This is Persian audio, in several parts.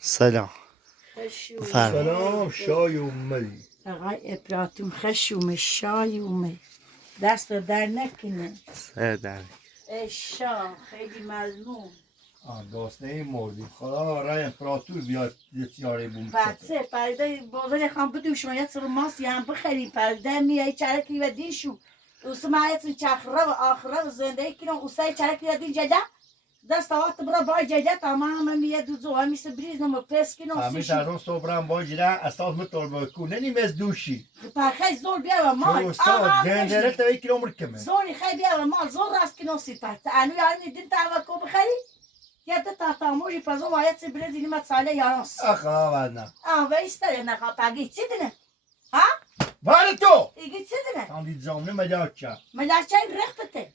سلام. سلام شای اومدی. آقای ابراهیم خشوم شای اومد. دست در نکنه. در شاه خیلی مظلوم. داستانه مردی. خدا رای امپراتور بیاد یه بوم. بچه پرده بازار خان بدیم شما یه سر ماسی هم بخریم پرده میای چرکی و دیشو. دوست مایتون چخره و آخره و زندگی کنم اوسای چرکی و دین جدا. دست وقت برا بای جدا تمام میاد دوزو همیشه بریز نم پس کنم همیشه روز صبحم بای جدا اساس متول بکن نمیز دوشی. خیلی زور بیا و ما. تو سال دندره تا یک کیلومتر کمه. زوری خیلی بیا و ما زور راست کنم سیپت. انو یعنی دین توکل بخری؟ یا تا تاموجی پزو وایت سبرد اینم ساله یارانس. آخه بعدنا. وایستر نخواه پگی چی دنه؟ ها؟ ولی تو. ایگی چی دنه؟ آندی زامنه مجاچه. مجاچه رختته.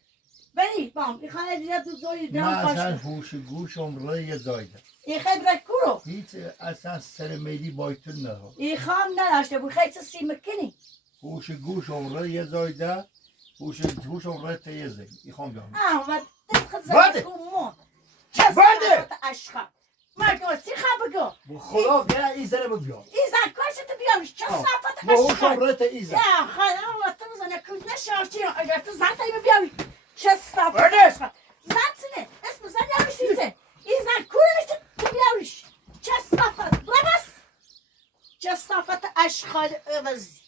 بری بام. میخوای دیگر دو زوری دام پاش. مثلا هوش گوش عمره یه زایده. خیلی برکورو. هیچ اصلا سر میلی بایتون نه. خام نداشته بود خیلی سیم کنی. هوش گوش عمره یه زایده. هوشون رت یزه میخوام بیام و بده. مو بده. اشخا مردم چی بگو با خدا گره این زنه بگیام ایزن کاشت بیاریش چه صافت با اشخا هوشون رت ایزه یا خدا و تو زنه کود نشارچی اگر تو زن تایی بیاری چه صافت بده. اشخا زن سنه اسم زن یاریشیزه ایزن کورنش تو بیاریش چه صافت بربس چه صافت اشخا عوضی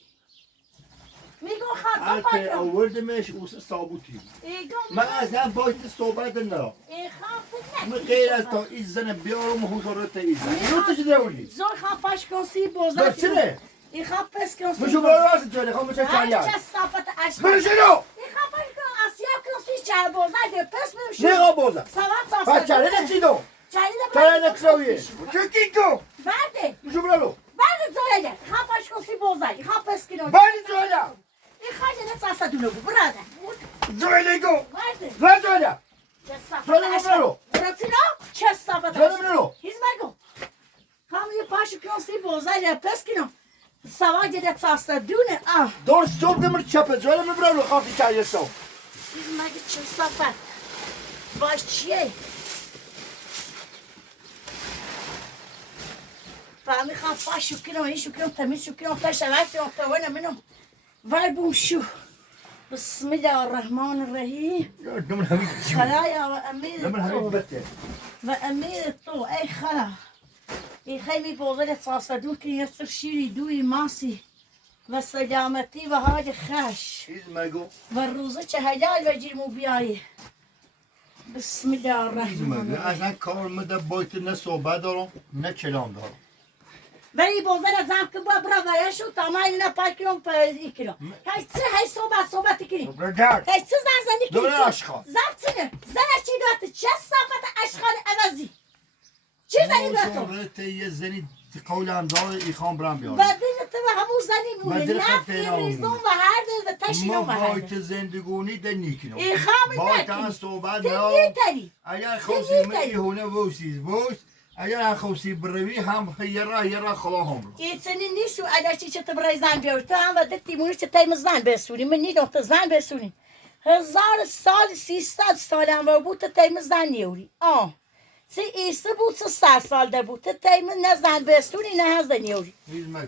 میگو خواهد حتی پاکم آوردمش اوس ثابوتی ایگو من اصلا باید صحبت نرم ای خواهد من غیر از تا این زن بیارم هوشون رت ایزه اینو تو چه دولی زور خواه پاش کنسی با بوزد چه ای خواه پس کنسی مشو برو واسه جاده خواه مچه چالیان چه صافت اشخا برو شنو ای خواه پاش کن آسیا کنسی چه بوزد پس میوشی نگاه بازم سواد با صافت چاله نچیدو چاله چاله نکسویه چه کیکو برده مشو برو برده زوره خواه پاش کنسی بوزد ای خواه پس کنو بانی جاده ای خواه جنه ساسا دونو براده جاده گو برده و جاده چه صافت جاده اشخا برو براتینا چه صافت جاده اشخا برو هیز مگو خواه یه پاش کنسی بوزد پس کنو سواد جنه ساسا دونه دور صبح دمر چپه جاده برو خافی چالیه سو هیز مگه چه صافت باش چیه فهمی خواه پا شکرم این شکرم تمیز شکرم پش وقتی احتوانه منم وای بوم شو بسم الله الرحمن الرحیم دمر همین خدایا و امیر دمر همین تو بته و امیر تو ای خدا ای خیلی بوزل ساسدون که یسر شیری دوی ماسی و سلامتی و حاج خش چیز مگو و روزه چه حلال و جیمو بیایی بسم الله چیز الرحمن مگو الرحیم اصلا کار مده باید نه صحبت دارم نه کلام دارم ولی بوزن زم که با برا ویشو تمام اینا پاکیون پایزی کنم هی صحبت کنی برادر هی چه زنی کنی دوره اشخاص زفتنه زنش چی دوات چه صافت اشخال عوضی چی زنی دواتو رت یه زنی قول هم داره ایخان برام بیارم بدین تو همون زنی مونه بدین خط نفتی اینا ریزون مونه. و هر دل و تشینو ما و هر باید زندگونی دنیکنم ایخام باید نکنی هم صحبت تنی نه تری اگر خوصی من ایهونه ووسیز بوس اگر خوصی بروی هم یرا خلا هم رو ایتسنی نیستو اگر چی چه تبرای زن بیار تو هم و دکتی مونی چه تایم زن بسونی من نیدم تا زن بسونی 1000 سال 300 سال هم و بود تا تایم زن نیوری چه ایسته بود چه 100 سال ده بود تا تایم نه زن بسونی نه هز نیوری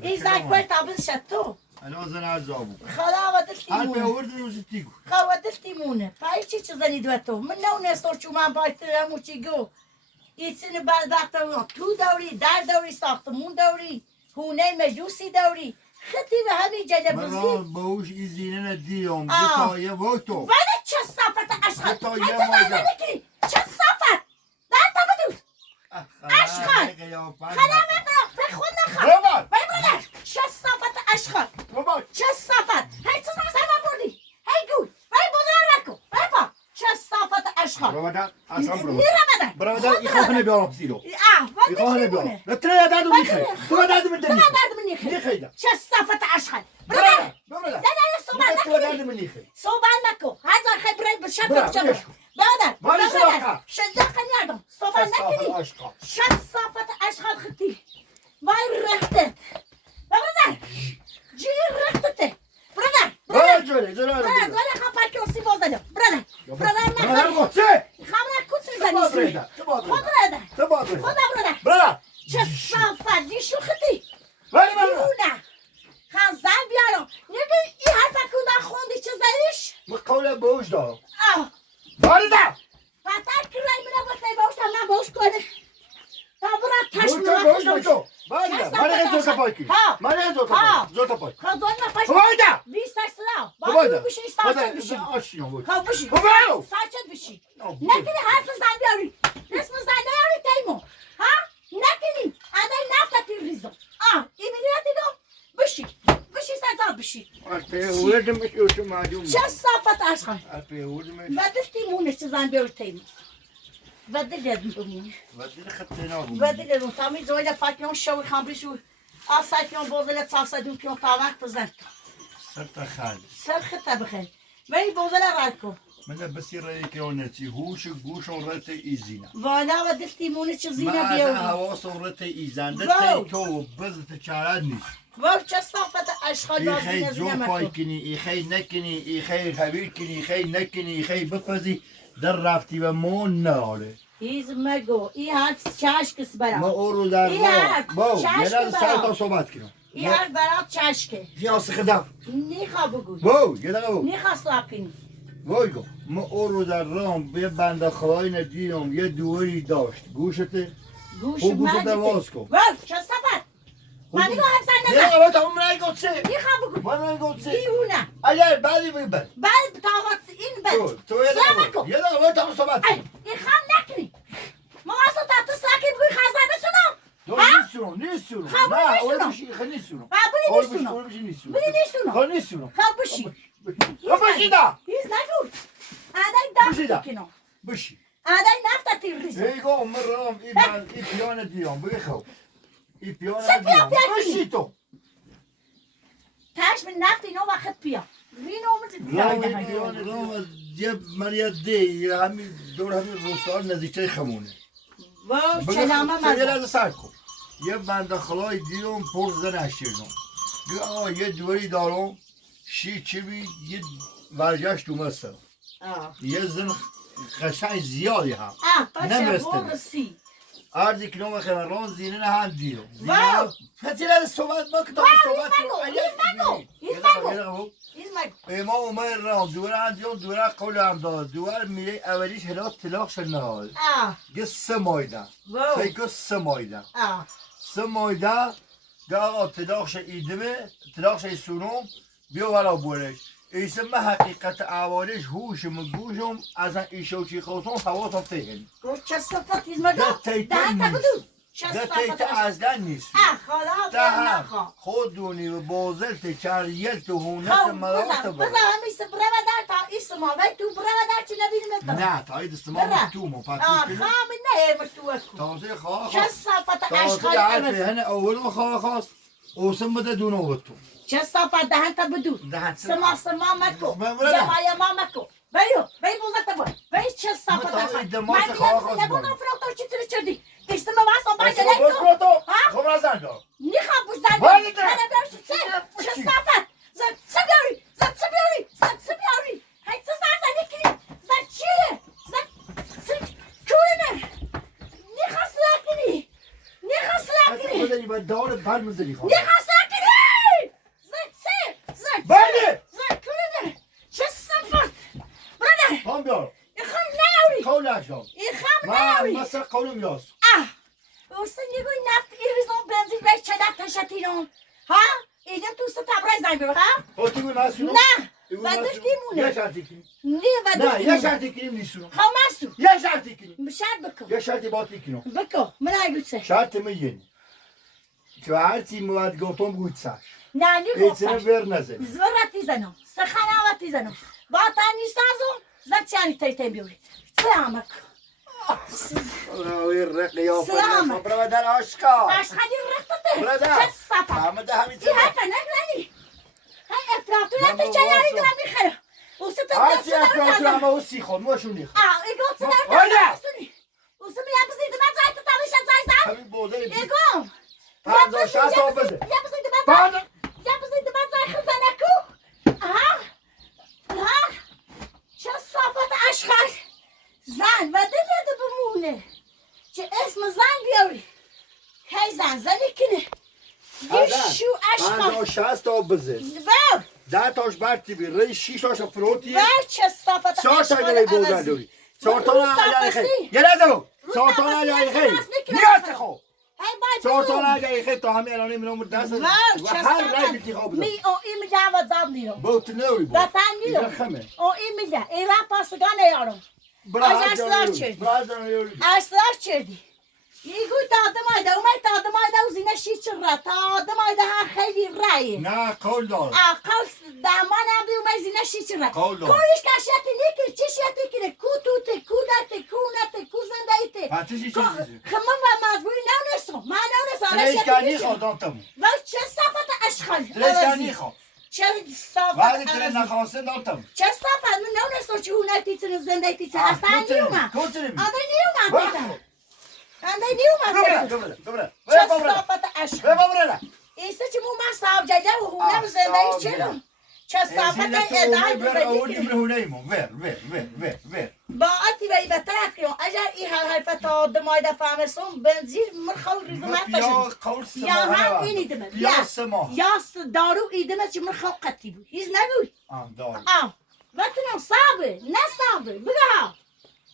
این زن کوی تابل شد تو الان زن عذابو خدا و دلتی هر مونه پیورد روزی تیگو خدا و دلتی مونه پای چی چه زنی دو تو من نو نستور چو من باید همو چی گو ایتسنی بدبخت تو دوری در دوری ساختمون دوری هونه مجوسی دوری خطی به همین جنه من بزی را باوش ایزینه ندیام آه. دتایه وای تو ولی چه صافت اشخال خطا هی یه چه مایده. زنی کنی چه صافت در تا بدوز اشخال. خدا ببرم به خود نخواه بابا ببرم چه صافت اشخال بابا چه صافت هی چه زن بردی هی گوی وی بزرگ نکن وی پا چه صافت اشخال برادر اصلا برادر نیره بدن برادر ایخوانه بیارم زیرو ولی ایخوانه دیمونه بیارم نتره دردو میخوای تو دردو تو میدنی درد من نیخی نیخیدم چه صافت اشخال برادر برادر نه نه صحبت تو نکنی دردو منیخی صحبت نکن هزار خبره به شد برا، بچه برش. برادر ولی برادر صداقت. صداقت نیادم صحبت نکنی اشقا چه صافت اشخال خطی وای رختت برادر جی رختته برادر برادر جوله برادر زاله خواهد که اسی بازدم برادر برادر نکنی بچه خواهد کچ تو باز میزنی برادر تو باز خود برادر برادر تو باز خود برادر برادر برادر چه صافت دیشو خطی ولی برادر دیونه خزن بیارم نگه این حرف کودن خوندی چه زنیش من قول باوش دارم آه برادر پتر که رای میره باید باوش من باوش کنه تا برا تشت باوش میره تو برادر من این زوتا پایکی ها. من این ها. زوتا پایک خزان نپاش برادر 20 سال برادر باید بشی ساچت بشی آشیان بود خب بشی برادر ساچت بشی نه، نکنی حرف زن بیاری اسم زن نیاری تیمو ها نکنی ادای نفت ریزم این میدونی دیگم بشی سزا بشی پیوردم که معلوم چه صافت اشخان پیوردم و دلتی مونه چه زن بیاری تیمو و دل بمونه و دل خط نابود و دل تامی زویل فاکیون شوی خامبریشو آسایتیون بوزل ساسدون پیون تاوک بزن سرت خالد سر خطه بخیر ولی بوزل رد کن من بسی رای که اونتی هوش گوش اون رت ایزینا والا و دلتی مونه چه ما زینه از بیاری حواس اون رت ایزنده واو. تی تو بزت چارد نیست واو چه صافت اشغال ای لازم خی از زور نمکو پای کنی ای خی نکنی ای خی خبیر کنی ای خی نکنی ای خی بپزی در رفتی و مون ناله هیز مگو ای حرف چشکس ما برام او رو در ای راه حرف باو یه چشک لحظه سر تا برام صحبت کنم ای حرف برات چشکه جیاس خدم نیخوا بگوی باو یه دقیقه باو نیخوا سلاپینی وای گو ما او رو در راه یه بنده خدای ندیدم یه دوری داشت گوشته گوش خوب گوشت مگه واز کن. واو چه صفت من نگاه حرف زن یه نزن دقیقه تا اون رای گفت چه نیخوا بگوی من رای گفت چه دیونه اگر بعدی ببر بعد تاوات این بد تو یه سلام دقیقه کن یه دقیقه تا صحبت ای کن این خم نکنی ما اصلا تا تو ساکی بگوی خزر بسونم تو نیستونم خب، نه نیستونم. اول بشی خیلی نیستونم بری اول نیستونم. اول بشی نیستونم بری نیستونم. خیلی نیستونم خب بشی خب بشی دا هیز نگو آدای بشی دا. دفت کنم بشی آدای نفت تیر ریزم ایگو مرام ای من ای پیانه دیام بخو ای پیانه چه دیام پیانه بشی تو تاش من نفت اینو وقت پیا رینو رام یه مریا دی همین دور همین روستار نزدیکه خمونه واو چه نامه یه مزه لحظه سر کن یه بنده خدای دیدم پر زن اشیرنم آقا یه دوری دارم چی بی یه ورجش تو مستم یه زن قشنگ زیادی هم نمیرسته. برسی عرضی کنم خبران زینه نه هم دیدم واو. فتیله صحبت ما کتاب صحبت هیز مگو ما اومد رام دوره هم دیدم دوره قول هم داد دوره میره اولیش هلا طلاق شنال گه 3 مایده واو سه 3 مایده 3 مایده گه آقا طلاق شه ایدمه طلاق شه سونم بیا ورا بورش ایسه من حقیقت اولش هوشم و گوشم از ایشو چی خواستم حواسم فهم گوش چه صفت هیز مگو ده تیته ده نیست بدو چه ده صفت تیته اصلا نیست خالا ده بیا هم نخوا خودونی و بازلت چریت و هونت خب مرات بزن برد همیشه برو در تا ایست ما وی تو برو در چی نبینیم نه تا این دستمان تو ما پاکی کنیم خام نه مشتو اکو تازه خواه چه خواست صفت تازه اشغال عرفه امس هنه اول ما خواه خواست اوسم بده دونه بتو چه صفت دهن تا بدو دهن سما مکو من برم. جمعه ما مکو بیو بی بوزت بود بی چه صفت تا این اشغال دماغ من خواه دیگه خواست نبودم برم. فروختار چی تری چردی ایست ما واسه باید اصلا باز لیتو برو تو ها؟ خب رزن دار نیخوام بوزن ولی ده. من برش چه صفت زد چه بیاری زد چه بیاری زد چه بیاری هی چه زد نکنی زد چیه زد کورنه نیخواست لکنی نیخواست لکنی بزنی با دار بر مزنی خواه نیخواست لکنی زد چه زد بله زد کورنه چه صفت برنه هم بیار ایخوام نیاری قول نشم ایخوام من نیاری مثل قولم یاس اوستا نگوی نفت ایریزون بنزین بیش چه دت تشتیرون ها ایدم تو سه تبرز نگیر ها خود تو مسئول نه و داشت یه دیمونه شرطی کنیم نه و نه داشت یه دیمونه شرطی کنیم نیستونم خامسو یه شرطی کنیم شرط بکن یه شرطی باطی کنیم بکن من نگو چه شرط میگین که هرچی مواد گفتم گوید سر نه نگو ایچنه ور نزن زورتی زنم سخناوتی زنم با تانی سازم زد چانی تی بیوری سلامک اوی رقیافت سلام. نفا برادر آشکار اشخدی رختته برادر چه صفت همه همین این حرفه نگرانی های افراتونت چه یاری دارم میخره اوستا هرچی اکراتو همه او سیخون موشون نیخون ایگو چه آره. دارم میستونی اوستا میام بزید من زای تو تامیشن زای زن همین بوده ایگو 50 60 بده یا بزید من زای بعد یا بزید من زای خزنکو ها چه صافت اشخاص زن و دمیده بمونه چه اسم زن بیاری هی زنی کنه یشو اشخاص 60 تا بزن واو 10 تاش برتی بی ری 6 تاش فروتی واو چه صافت 4 تا داری بودن دوری 4 تا نه خیلی یه لحظه بو 4 تا نه خیلی نیاز خو هی باید 4 تا نه خیلی تا همین الان میرم دست واو و چه هر رای صافت انتخاب بده می او این میگه و زاب نیرو بوت نوری بو وطن نیرو خمه او این میگه ایران پاسگان یارو اصلاح چردی یگوی تادم آیده اومد تادم آیده و زینه شیچ را تادم آیده ها خیلی رایه نه قول دار اقل دامان هم بی اومد زینه شیچ را قول دار کویش کشیتی نیکر چی شیتی کنه کو توته کو دته کو نته کو زنده ایته پاتشی چیزی خمم و مزبوری نونستم من نونستم تلشکانی خودم تمو و چه صفت اشخال تلشکانی خود چه صفت ولی تل نخواسته دارتم چه صفت من نونستم چه هونه تیتن زنده ایتیتن اصلا نیومد کوتریم آده نیومد دیدم آده نیومد دوباره چه صفت اشخال ببره ایسته چه مو من صاحب جده و هونه زندگی چرا؟ چه صافت ادای با آتی بایی بطرح کنم اگر این حرفت آدمای دفعه مسون بنزیر مرخو ریزمت بشد یا هم این ایدمه یا دارو ایدمه چه مرخو قطی بود هیز نبود وقتنم صعبه نه صعبه بگه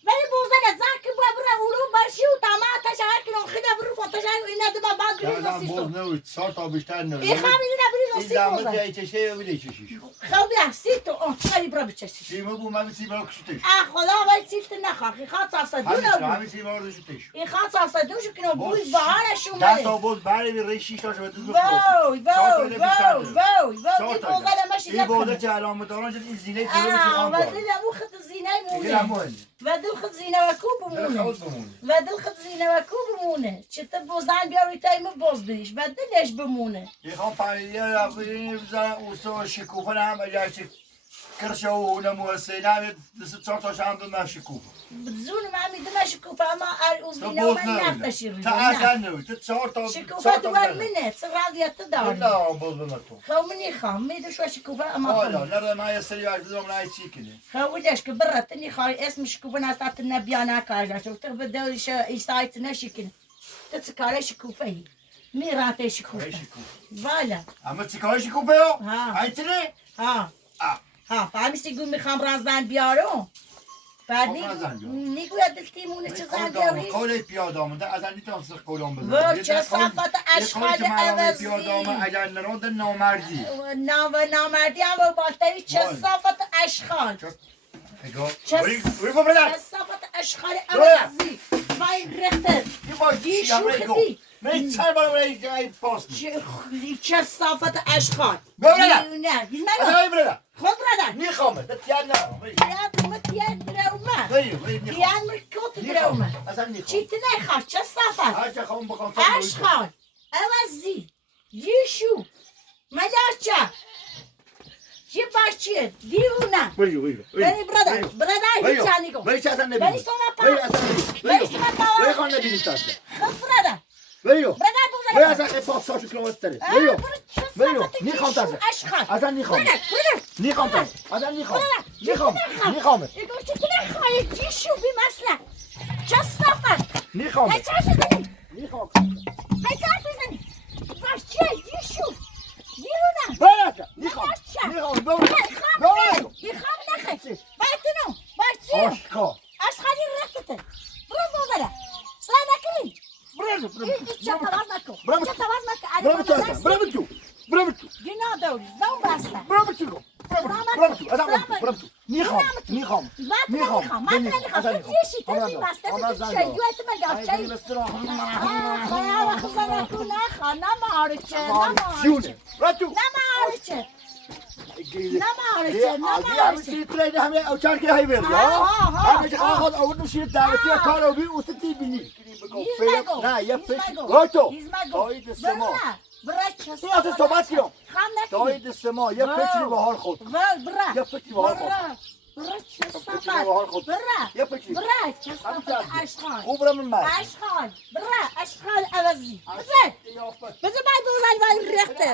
ولی بوزنه زن که باید بره اولو برشی و تمام تشهر کنم خیده برو فتشهر اینا دم بعد بریز و سیستم نوید 4 تا بیشتر نوید این خواهی نبریز و سیستم این زمه جایی چشه و بیلی چشیش خواه سیتو خیلی برا بچشیش سیمه بو من سی برا کشتش خدا ولی سیت نخواه این خواه ساسا دو نبود همین سی برا کشتش این خواه ساسا دوشو کنم بوی بهارش 10 اومده تا بود بری به ری 6 تاشو به دوز وای این بوزنه مشی این بوزه چه علامه دارن جد این زینه دیگه و دل امو خط زینه مونه و دل خط زینه و کو بمونه چه تا بوزن بیاری تایمو باز بریش و دلش بمونه یخوام پنیه رفتی بزن اوستا شکوفه هم اگر چه کرشه و نموسه نمید دست 4 تاش هم دون شکوفه زون ما میدونم شکوفه اما اوزینه و من نفتشی تا اصلا نوید تا 4 تا شکوفه دوار منه چه راضیت داری نه باز بمتون خو منی خواهم میدو شو شکوفه اما حالا نرده من یه سری وقت بزرم نهی چی کنی خودش که براتنی خواهی اسم شکوفه نستات نبیانه کارش تو به دلش ایستایت نشکن تو چکاره شکوفه ای میراته شکوفه والا اما چیکار شکوفه ها؟ ها ایتونه؟ ها فهمیستی گو میخوام رازدن بیارم بعد نیگوید دلتیمونه چه زن بیاری قوله پیاده آمده از نیتان سخ کلام بزن و چه صفت اشخال عوضی اگر نرانده نامردی نامردی هم و بالتایی چه صفت اشخال چه صفت اشخال عوضی وای رخته دی شوختی من چند بار برای پاست چه صفت اشخال ببرده نه خود برده نیخوامه ده تیاد نه تیاد درومه تیاد مرکوت درومه اصلا نیخوام چی تی نخواه چه صفت هرچه خواهم بخوام اشخال عوضی یشو ملاچه چی باشید دیونه بری برده هیچ هنی گو بری چه اصلا نبینیم بری سوما پا بری خواهم نبینیم تا اصلا خود برده بریو برده بری اصلا پاساشو کلومتر تره بریو نیخوام تا اصلا نیخوام نیخوام تا اصلا نیخوام ایگو چی تی نخواهی جیشو بی مسئله چه صفت نیخوام هی چه بزنی نیخوام هی چه بزنی باش چیه جیشو دیونه بری نیخوام میخوام نخی بایتونو باش چیه آشقا اشخالی رختته برو بابره سلام نکنی چه تواز نکن چه تواز نکن برو بتو گناه دوری زون بسته برو بتو نیخوام من نمیخوام چیشی تنی بسته تو چیویت من گفت چی خیلی خزانه نخوا نمارچه همه پلیده همه اوچار که های برد همه چه خواهد آورد نشید دعوتی کار رو بی اوستی بینی نه یه پشت تو دایید سما این از صحبت کنم دایید سما یه پشت رو به حال خود یه پشت رو به حال خود برا چه صفت برا چه صفت اشخال خوب برم من اشخال برا اشخال عوضی بذار باید بزنی باید رخته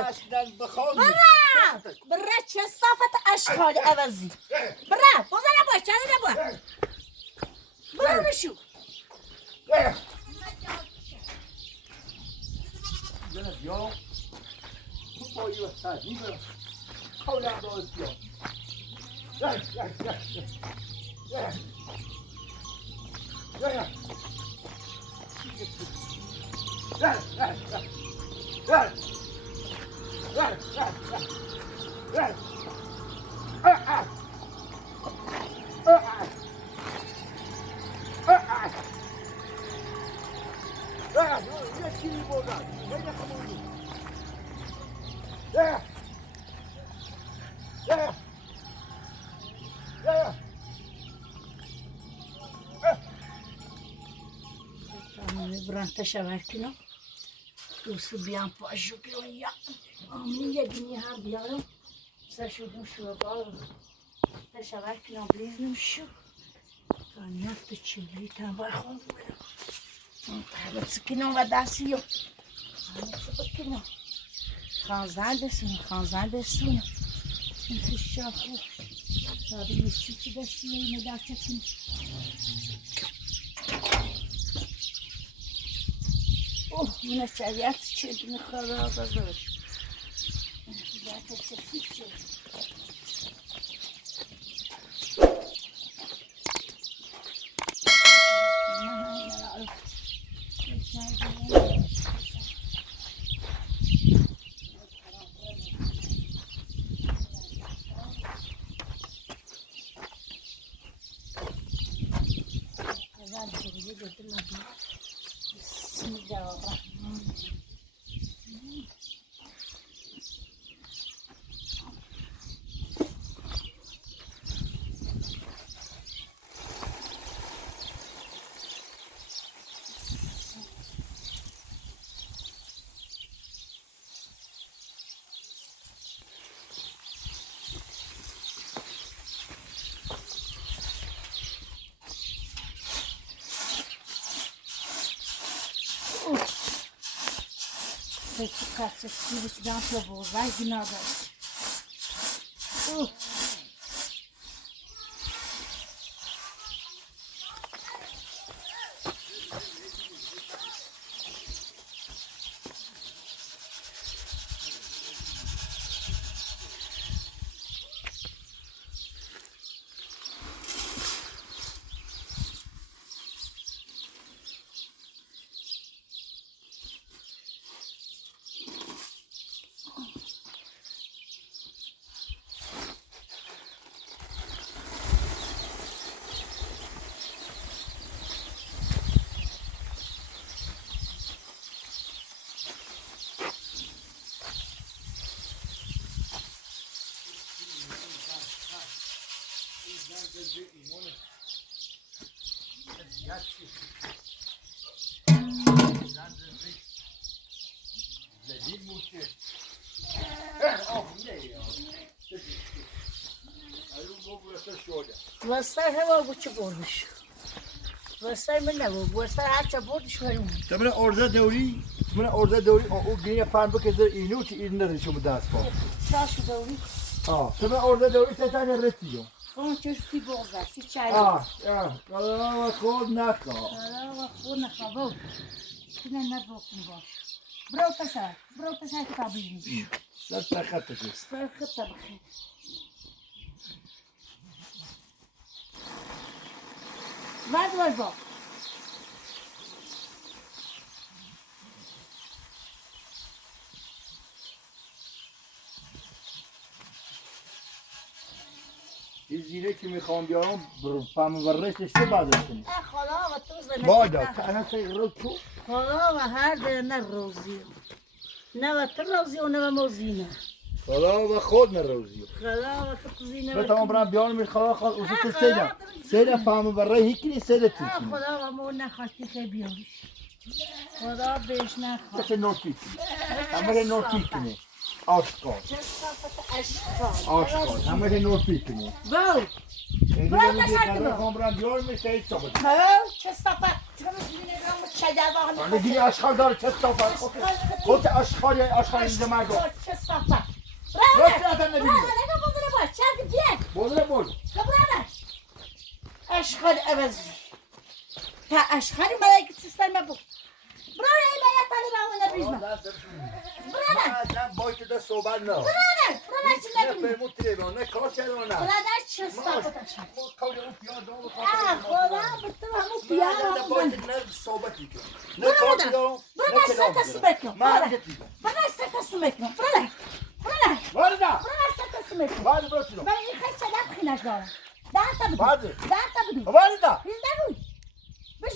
برا چه صفت اشخال عوضی برا بزنه باش چنه نبا برا نشو یا پایی و سردی برم کولم دارد بیا بران تشوار کنم دوست بیام پاشو کنم یا آمین یه دنی هم بیارم سرشودم شو بارم تشوار کنم بلیزم شو تا نفت چلی تا بای خون برم تحبت سکنم و دستیو همه سبت کنم خانزن بسونه این خشا خوش ببینید چی داشتی اینه دستتون اوه اونه شریعت چه دونه خراب داشت دست چه چه Peki kaçacak bir jantla bozar günah da. واسه هوا بچه بردش واسه من نبود واسه هرچه بردش کنیم تمام ارزه دوری او گیاه پنبه که در اینو چی این نداری شما دست پا چاش دوری تمام ارزه دوری تتانی رسیدیم خون چش سی بغزه سی چای کلا خود نکا بابا کنه ندوستم باش برو تسر کتابی میشه سر خطه بخیر بعد با این زیره که میخوام بیارم فهم ورشتش چه بعدش کنی؟ خدا و تو زنه بادا انا سیغرو تو؟ خدا و هر دنه روزی نه و تو روزی و نه و موزینه خدا و خود نروزی خدا و تو کزینه و بتمام برام بیارم میخوام خود اوزت سیده فهم ور هیکی سیده تو خدا و مو نخواستی خیلی بیاریش خدا بهش نخواست چه نوتی همه نوتی کنی آشکار همه نوتی کنی باو برو تشکر خواهم برام بیارم میشه صحبت چه صفت چرا میبینی رام چجر باقی دیگه این آشخال داره چه صفت خود آشخال اینجا مگو چه صفت برای نگو بودره باش چه دیگه بودره بود خبرانه اشخال عوضی تا اشخالی ملائکه سیستم بود برای این باید تالی باونه بیزم برای من باید ده صحبت نه برای چی نبینی نفرمون تلیبان نه کار چرا نه برای چه صفت اشخال کاری اون پیاده هم خدا به تو همون پیار هم باید نه صحبتی کن نه کار چرا برای سکست بکن برای سکست بکن برای وارده سکست بکن وارده برو چرا من این خیلی چدم خینش دارم ده تا بدون وارده هیچ نگوی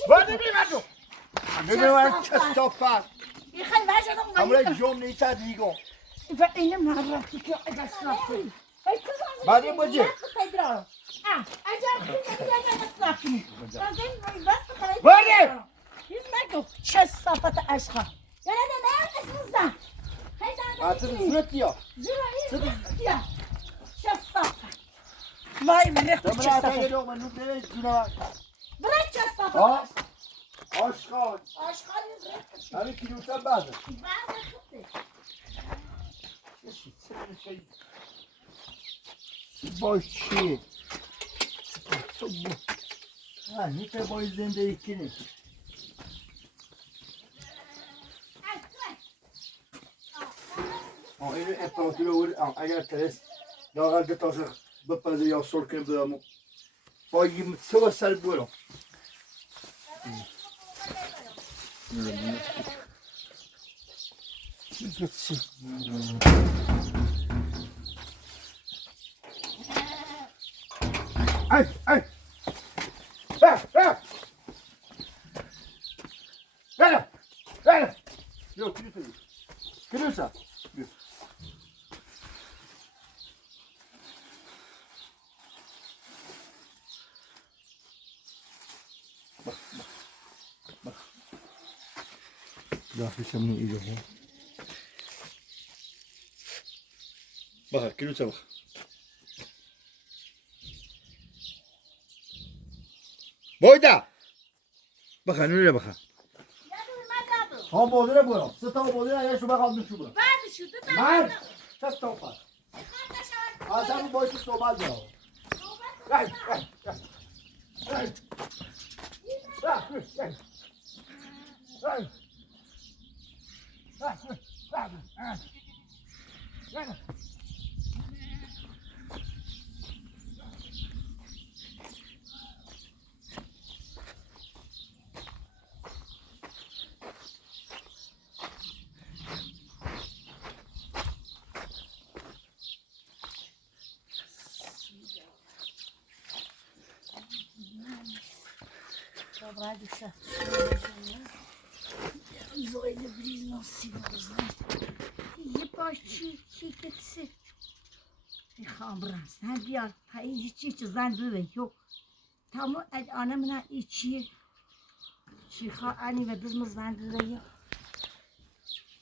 وارده بیمردو ببینم چه صفت این خیلی وجه همراه جمع نیست دیگه و اینه من رفتی که اگر صرفی بعد این بجه اگر خیلی اگر صرفی وارده هیچ نگو چه صفت اشخاص یعنی نه اسم زن آتر زنت یا زیرا چه صفت وای ملخت چه صفت برای چه صفت آشخال آشخالی همین کیلوتر بعد بعد خطه باش چی؟ ها نیت باید زندگی کنی اینو امپراتور رو اگر ترس لاغر دتاش بپزه یا سر کنیم بدامو باید سوى سر بولو ay ay Ver. Yok, gülüyorsun. Gülüyorsan. Gül. Bak. Daha şamını iyi yok. Bak, gülüyorsa bak. Boyda. Bak, nereye bak. ها بودره برو سه تا بودره اگه شو بخوام نشو برو بعد شو تو من چه صحبت اصلا باید صحبت برو Dobra, duša. Zojde blizno si vozne. Je paši, čekaj si. میخوام برم بیار پایی چی زن ببین یو تمام الان من این چی خواه انی و بزم زن ببین یو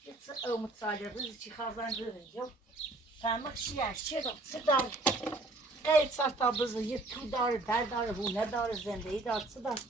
یه چه او متصالی بزی چی خواه زن ببین یو تمام شیعش چه داره ای سرطا بزی یه تو داره در داره بونه داره زندگی داره چه داره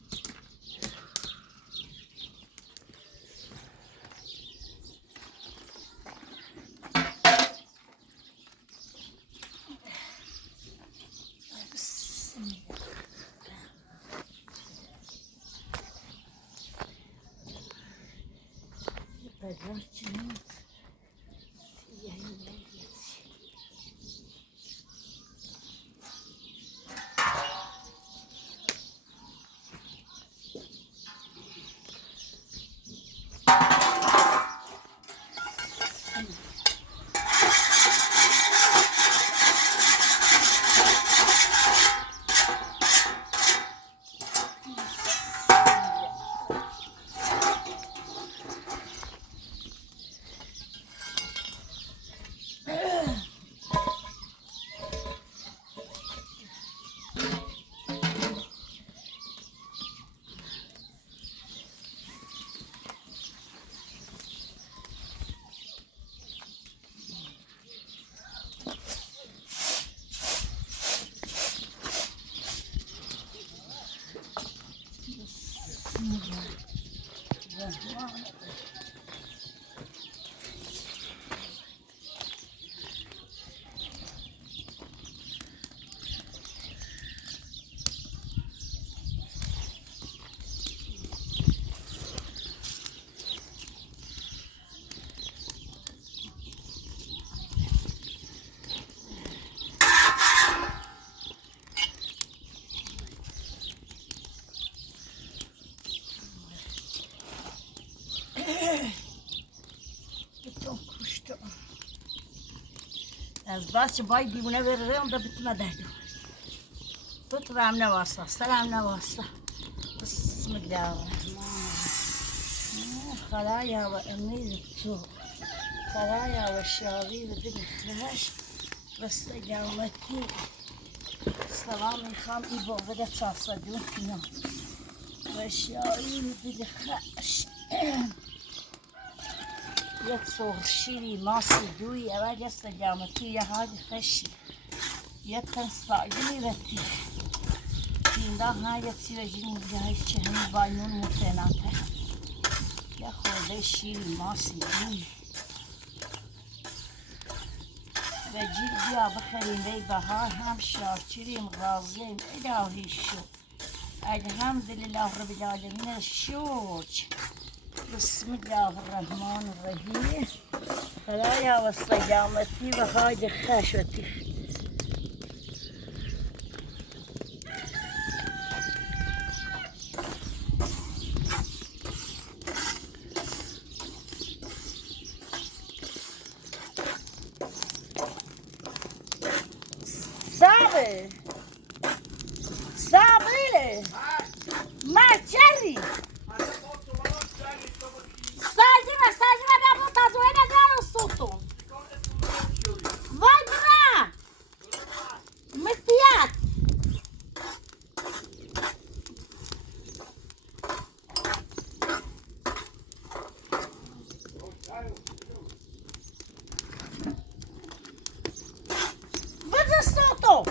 از بس که باید دیوونه بره اون دا بتونه دردو تو هم نواسته سلام نواسته بسم الله الرحمن خلایا و امید تو خلایا و شاوی و دل خش بسته قیامتی سلام میخوام ای باقی تصادون کنم و شاوی و دل خش یک سرشیری ماسی دوی اول یست قیامتی یه حالی خشی یک خنس فاقلی بطی اینده ها یک سیر جین جایی چه همی بایون متناته یک خورده شیری ماسی دوی و جیر بیا بخریم بی بهار هم شاکریم راضیم الهی شو الحمدلله رب العالمین شکر بسم الله الرحمن الرحیم خدایا و سلامتی و حاج خشوتی صابر صابر مرجری ساجمه به منتظره ندارم صوتم وای برا متیات بده صوتم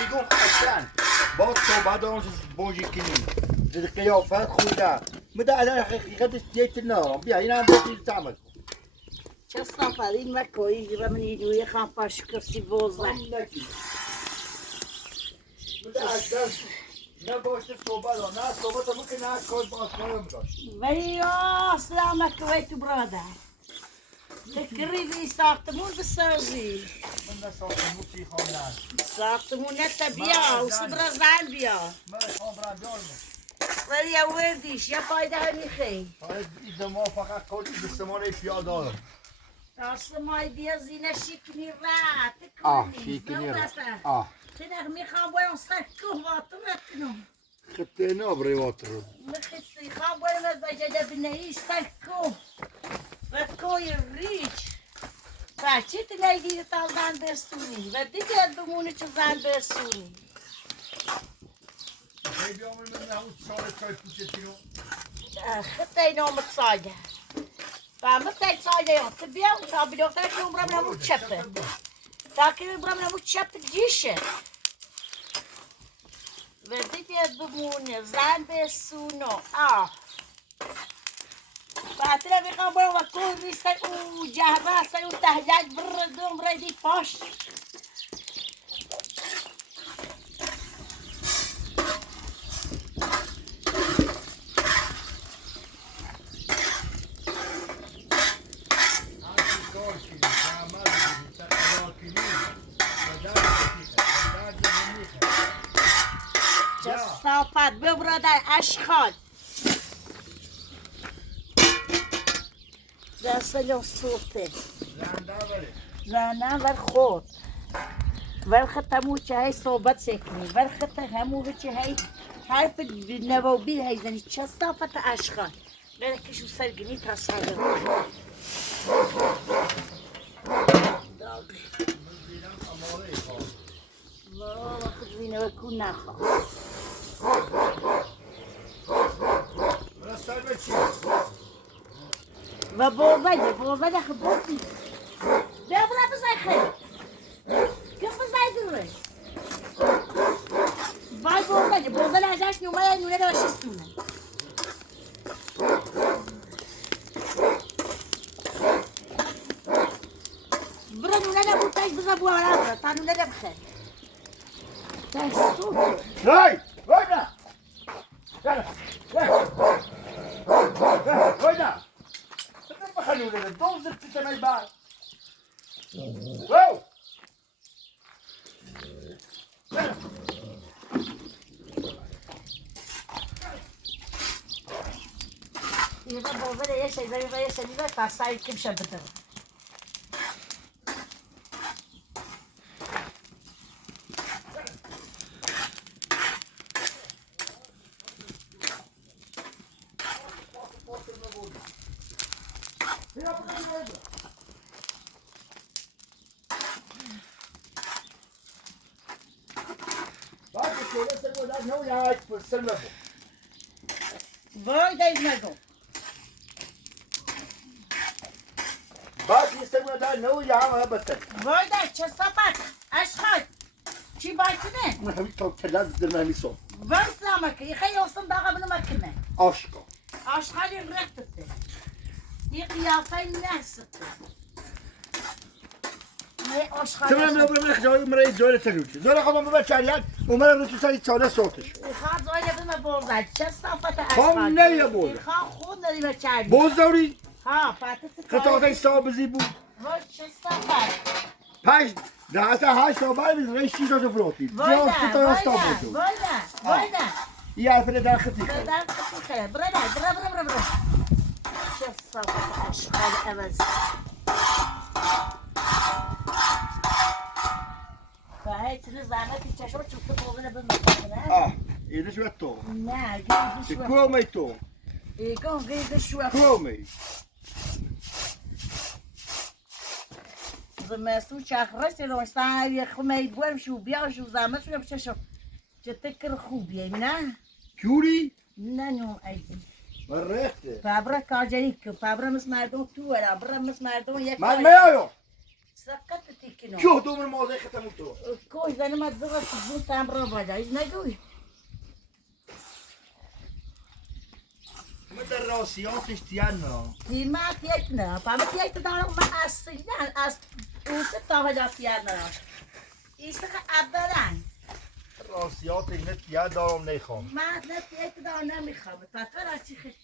میگم اصلا با صحبت آنش بونجی کنیم زیر قیافت خوده مده الان حقیقتش دیت نارم بیا این هم بکنید تعمل چه سفرین مکویی و من ایدوی خانپاش کسی بوزه مده اصلا نه باشته صحبت ها نه صحبت همون که نه کار باز کنم داشت ولی سلام مکوی تو برادر تکری بی ساختمون بسازی من نساختمون چی خواهم ساختمون نتا بیا و صبر زن بیا من خواهم برم جارمون ولی یا وردیش یا فایده همیخی باید ایده ما فقط کلی بستمان پیاده دارم راست مای بیا زینه شکنی رات شیکنی را تنق میخوام بایم سر کوه واتو بکنم خطه نابری واتر رو مخصی خوام بایم از بجده بنهیش سر کوه و کوی ریچ بچه تلیدی تا زن برسونی و دیگه بمونه چه زن برسونی خیلی آمون من همون سال چای پوچتی رو خطه نامت ساگه فهمت تای ساگه یا تبیا تا بیدوختر که برم نمو چپه تا که برم نمو چپ جیشه و دیگه بمونه زن برسونو فاتره میخوام برم و کل ریستن او جهبه هستن او تهجد بردم ردی پاش صافت ببرادر اشخال دست لون صوته زنده ور خود ور خط همو چه های صحبت سکنی ور خط همو چه های حرف نوابی های زنی چه صافت اشخال بره کشو سرگنی تا سرگنی والله خود زینه بکن نخواه و بوزه خبرتی ببره بزای خیلی که بزای دوره وای بوزه لحجهش نونه داشتونه برا نونه نبود تاش بزا بو علا برا تا نونه نبخیر تاش سوکر رای نه واینا بخلونه دوم زرت تمای بعد واو یه بوزه یه شی بری یه شی بیاد تا سعی کم شد بده وای دیز مگم بعد يستمر ده نو يا عم بطل وای دیز چه صفت اشخاص چی باید من همین تا کلاس در من میسو وای سلامك يخي وصل داغا بنو مكنه آشکا اشخالي رختته دي قيافه نحسته تمام لو برم خدای مرای زور تلوچ زور خودم ببر چریان عمر رو تو سری چاله صوتش خواهد زوری بیم بوزد چه صفت خام نه یا بوزد خواهد خود ندی به چردی بوزدوری ها پاتت قطعات صابزی بود وای چه صفت پنج ده هشت آبر بیز رشتی داده فروتی وای جان ده قطعات وای صابزی ده بود وای ده وای ده یه حرفه در خطی بدن خطی خیلی برای برای چه صفت اشغال عوض فهی تنه زحمتی چشم چوبته بوزنه بمکنه آه ایده شو تو نه گیده شو کومی تو ایگون گیده شو کومی زمستون چخرش رو سر یه خمه بورم شو بیا شو زمست رو بچشم چه تکر خوبیه نه کوری نه نو ایدی مرخته پابرا کاجری که پابرا مس مردم تو ورا برا مس مردم یک من میایم سقط تیکنو چه دومر موضوع ختم تو کوی زنی ما دوغا زون تام را بادا ایز نگوی من در راسیاتش تیانا دیمات یک نه پامت یک دارم ما اصلا از اوست تا هجا تیار نه ایست که ابران راسیاتش نه تیان دارم نیخوام ما نه یک دارم نمیخوام فقط از چی خیلی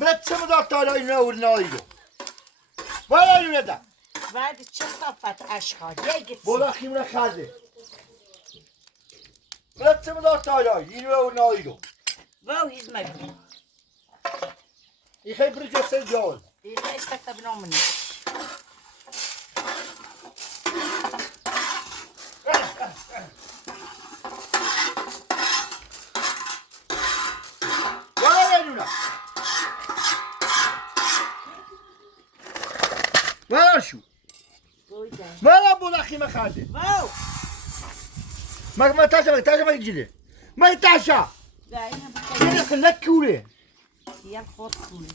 برات چه مدار تالای نور نایدو ولی نمیدم بعد چه صفت اشخاص یک بولا خیمره خزه برات چه مدار تالای نور نایدو واو هیز مگو این خیلی بری جسته جاز این استکتا بنامنی ولی نمیدم ولی شو ولی بولا خیمره خزه واو ما تاشا ما يجيلي ما تاشا دايما خلك كوري يا خود كولي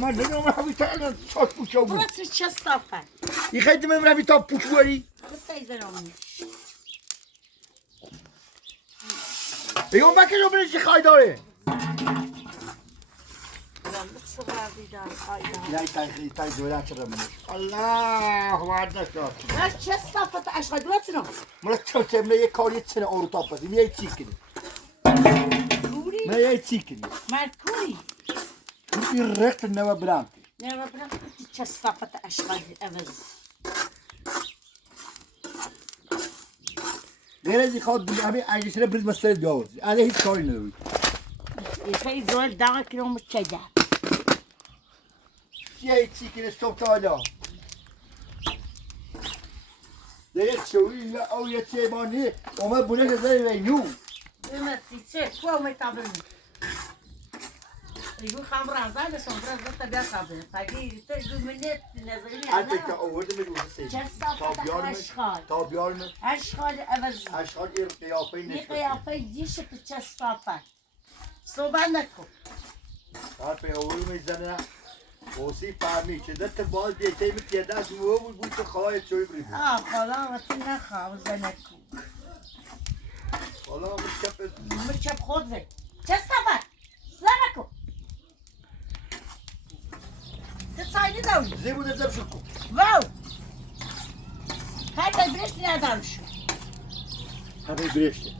ما نگم من همین تا شاش پوچو بود برات چه صفت این خیلی من همین تا پوچوری بتای زنامنی ایون بکش رو برش خواهی داره نه تای دوره چرا منش الله وارد نشد چه صفت اشغال درست نو ملا چه تمنه یک کاری چنه آرو تا پسی میای چی کنی کوری میای چی کنی مرکوری این رخت نو برام نه برام چه صفت اشغال عوض غیر از این خواد همین عیشره بریز مسئله جاوز علیه هیچ کاری نداری این خیلی زول داغ کنم مچجه یه چی کنه صبح تا حالا دیگه چوی او یه چیبانی اومد بونه که زنی ویو بمسی چه تو اومد تابلنی يقول خمرة زاد صمرة زاد تبيع خمرة فقي تقول مني نزلني حتی که آورده می روز سید جسافة أشخال تا بیارم أشخال أبز اشغال این قیافه دي نشبه قيافة جيشة جسافة صوبانكو حرف اول میزنه وسی فهمی که دست باز دیگه میتیه دست و بود که خواهد چوی بری بود خلا وطن نخواهو زنكو حالا مركب خود جسافة زنكو تصايدي دولي زی بود ازم شد کن واو هاي تبريش ندارشو همه بریشته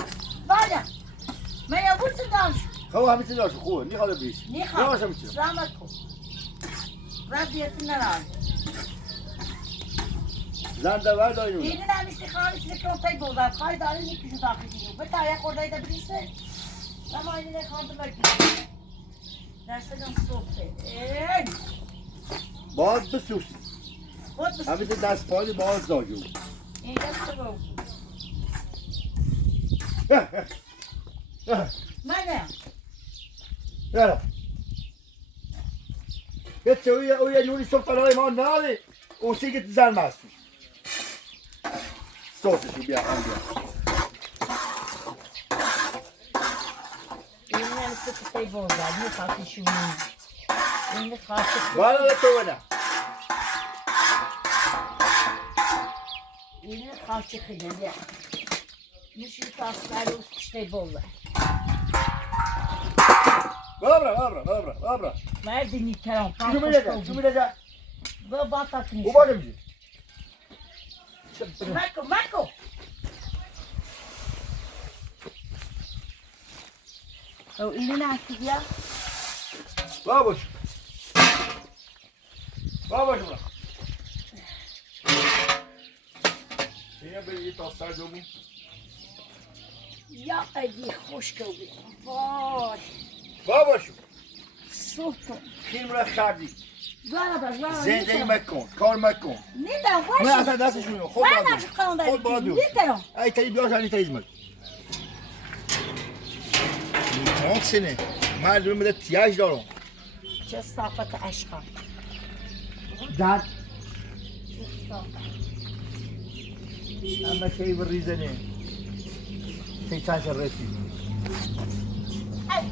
بالا ما يبوس دارشو خواه همه چیز داشت خواه نیخواد بریشت نخواهو سلامتكو رابيتنا راه زنده ور داری نونه اینه نمیسی خواهی سیده که پی بودم خواهی داری نیکیشو داخل دیگه به تایه خورده ایده بریسه اما اینه نخواهد بگیم درسته جان صبحه ای باز بسوسی خود بسید همه چیز دست پایین باز داجو این دست رو منه یالا یه چوی او یه نونی صبح برای ما ناده او سیگه زن مستو صوتشو بیا هم بیا اینه نمیسی که پی بودم میخواستی شونی اینه خواستی بالا تو بنا اینه خواستی خیلی بیا میشه تاستر روز کشتی بودم بابرا مردی نیکران شو میده با باتا کنیش او بالا میشه مکو او اینه نکی بیا باش برا اینه بری تا سر دومون یا ادی خوش کردی وای باباشو سوتو خیلی را خردی برا زندگی مکن کار مکن نیدم نه باشه اصلا دستشون خود خود باید نیدم ای تایی بیاش هنی تایی زمد میتونم سنه مردم میده تیاج دارم چه صافت اشخاص داد چه صافت اما شایی بریزنه سی چند سر رسید ای